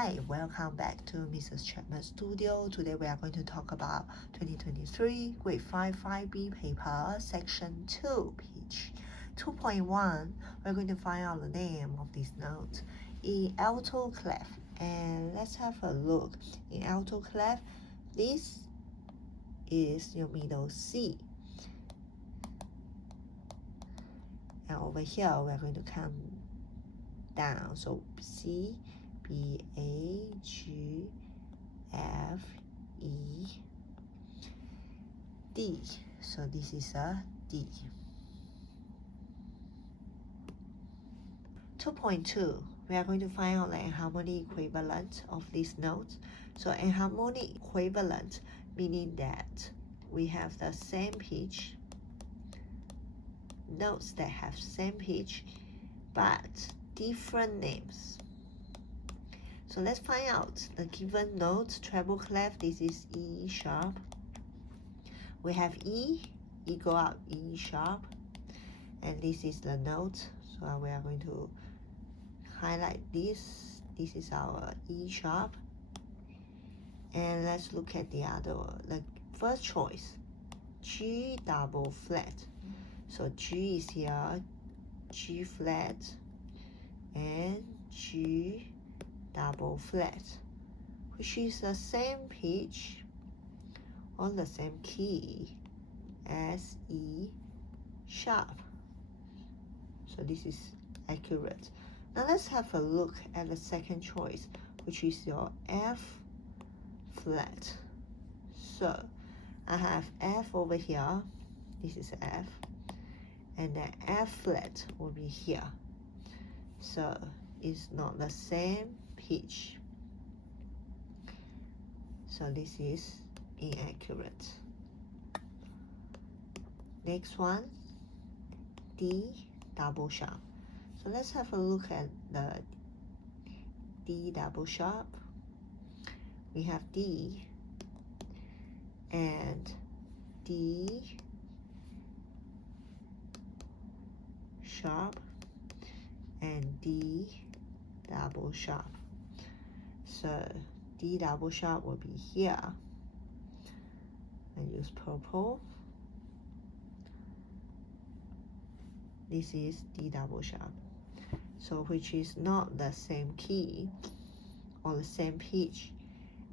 Hi, welcome back to Mrs. Chapman Studio. Today we are going to talk about 2023 Grade 5 5B paper, Section 2, Pitch 2.1. We're going to find out the name of this note in alto clef. And let's have a look. In alto clef, this is your middle C. And over here, we're going to come down. So C, B, A, G, F, E, D. So this is a D. 2.2, we are going to find out the enharmonic equivalent of this note. So enharmonic equivalent meaning that we have the same pitch, notes that have same pitch, but different names. So let's find out the given note, treble clef. This is E sharp. We have E go up E sharp, and this is the note. So we are going to highlight this. This is our E sharp. And let's look at the other, the first choice, G double flat. So G is here, G flat, and G double flat, which is the same pitch on the same key as E sharp. So this is accurate. Now let's have a look at the second choice, which is your F flat. So I have F over here, this is F, and then F flat will be here. So it's not the same pitch. So this is inaccurate. Next one, D double sharp. So let's have a look at the D double sharp. We have D and D sharp and D double sharp. So D double sharp will be here. I use purple. This is D double sharp. So which is not the same key or the same pitch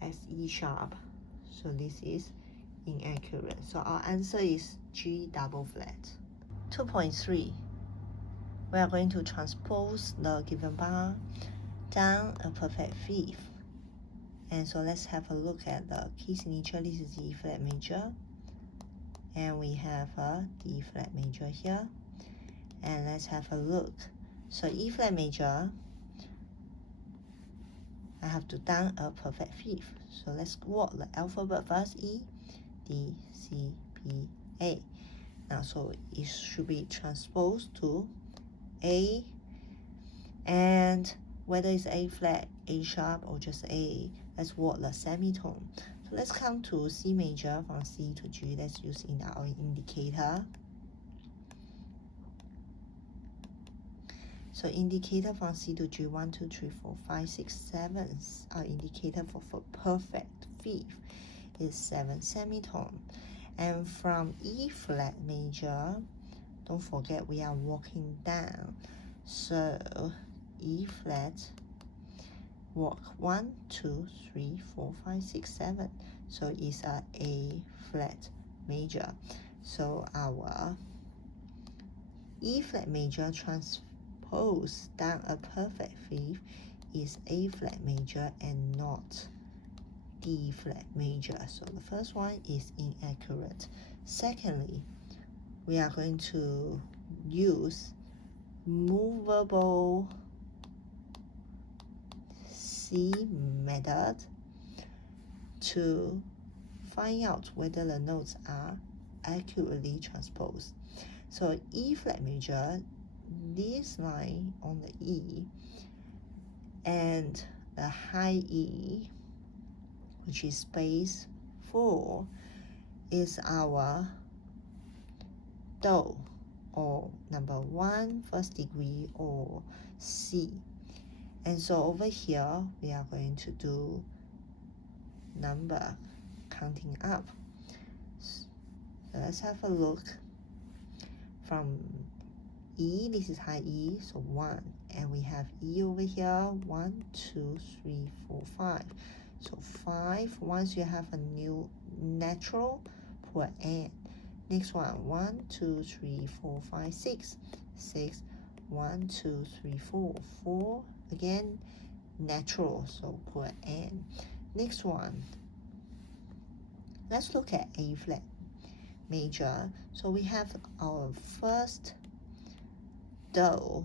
as E sharp. So this is inaccurate. So our answer is G double flat. 2.3. We are going to transpose the given bar down a perfect fifth. And so let's have a look at the key signature. This is E flat major. And we have a D flat major here. And let's have a look. So E flat major, I have to down a perfect fifth. So let's walk the alphabet first. E, D, C, B, A. Now, so it should be transposed to A, and whether it's A flat, A sharp, or just A, let's walk the semitone. So let's come to C major from C to G. Let's use in our indicator. So indicator from C to G, 1, 2, 3, 4, 5, 6, 7. Our indicator for perfect fifth is 7 semitone. And from E flat major, don't forget we are walking down. So E flat, walk 1, 2, 3, 4, 5, 6, 7. So it's A flat major. So our E flat major transpose down a perfect fifth is A flat major and not D flat major. So the first one is inaccurate. Secondly, we are going to use movable C method to find out whether the notes are accurately transposed. So E flat major, this line on the E and the high E, which is space 4, is our Do, or number 1 first degree, or C. And so over here, we are going to do number counting up. So let's have a look. From E, this is high E, so 1. And we have E over here, 1, 2, 3, 4, 5. So 5, once you have a new natural, put N. Next one, 1, 2, 3, 4, 5, 6. 6, 1, 2, 3, 4. 4, again, natural, so put N. Next one, let's look at A flat major. So we have our first do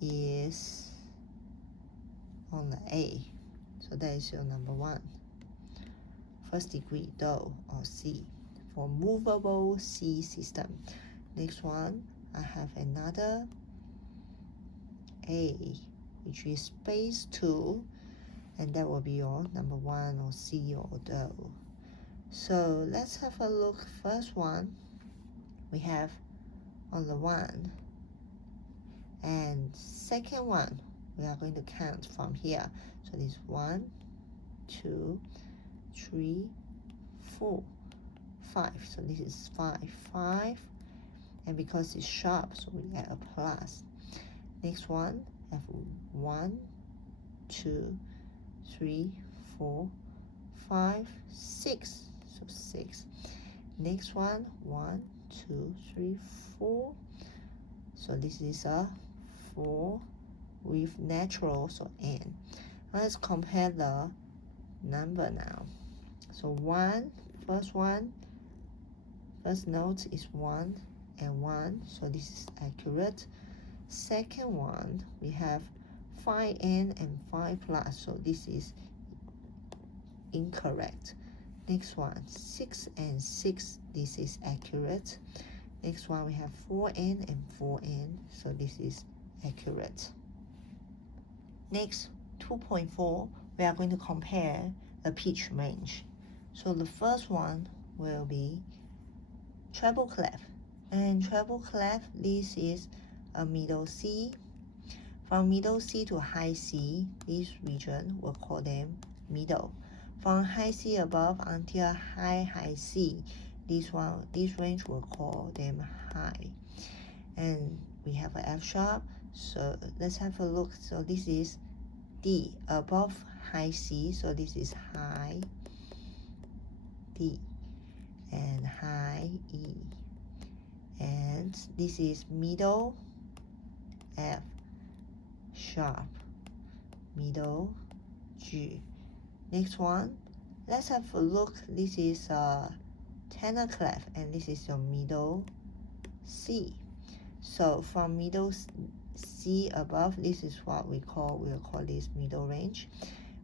is on the A. So that is your number 1. First degree do or C for movable C system. Next one, I have another A, which is space 2, and that will be your number 1 or C or do. So let's have a look. First one, we have on the 1, and second one, we are going to count from here. So this 1, 2, 3, 4, 5. So this is 5, 5, and because it's sharp, so we add a plus. Next one, have 1, 2, 3, 4, 5, 6. So 6. Next one, 1, 2, 3, 4. So this is a 4 with natural, so N. Let's compare the number now. So 1, first note is 1 and 1, so this is accurate. Second one, we have 5N and 5 plus, so this is incorrect. Next one, 6 and 6, this is accurate. Next one, we have 4N and 4N, so this is accurate. Next, 2.4, we are going to compare the pitch range. So the first one will be treble clef. And treble clef, this is a middle C. From middle C to high C, this region, we'll call them middle. From high C above until high C, this range we'll call them high. And we have an F sharp, so let's have a look. So this is D above high C, so this is high D and high E. And this is middle F sharp, middle G. Next one, let's have a look. This is a tenor clef, and this is your middle C. So from middle C above, this is what we'll call this middle range.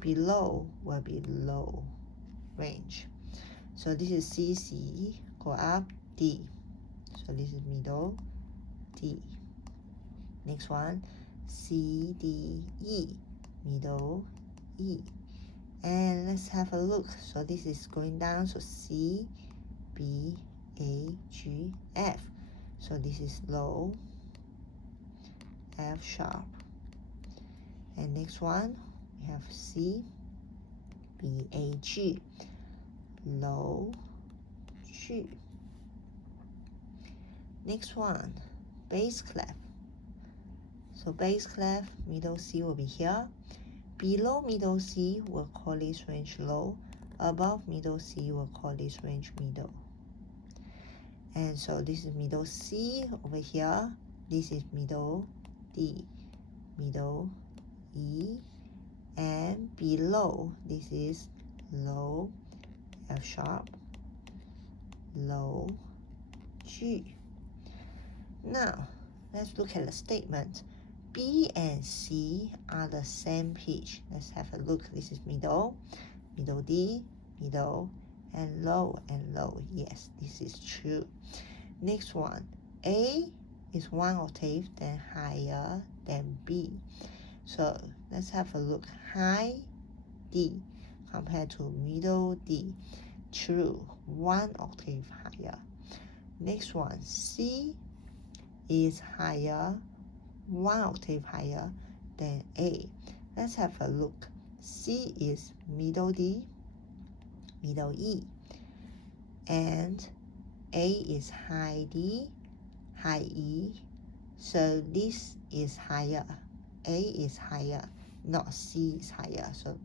Below will be low range. So this is C, C, go up, D. So this is middle D. Next one, C, D, E, middle E. And let's have a look. So this is going down, so C, B, A, G, F. So this is low F sharp. And next one, we have C, B, A, G, low G. Next one, bass clef. So bass clef, middle C will be here. Below middle C, we'll call this range low. Above middle C, we'll call this range middle. And so this is middle C over here. This is middle D, middle E. And below, this is low F sharp, low G. Now, let's look at the statement. B and C are the same pitch. Let's have a look. This is middle, middle D, middle, and low and low. Yes, this is true. Next one, A is 1 octave then higher than B. So let's have a look. High D compared to middle D. True, 1 octave higher. Next one, C is higher, 1 octave higher than A. Let's have a look. C is middle D, middle E, and A is high D, high E. So this is higher. A is higher, not C is higher. So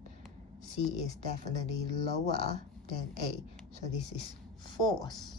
C is definitely lower than A. So this is false.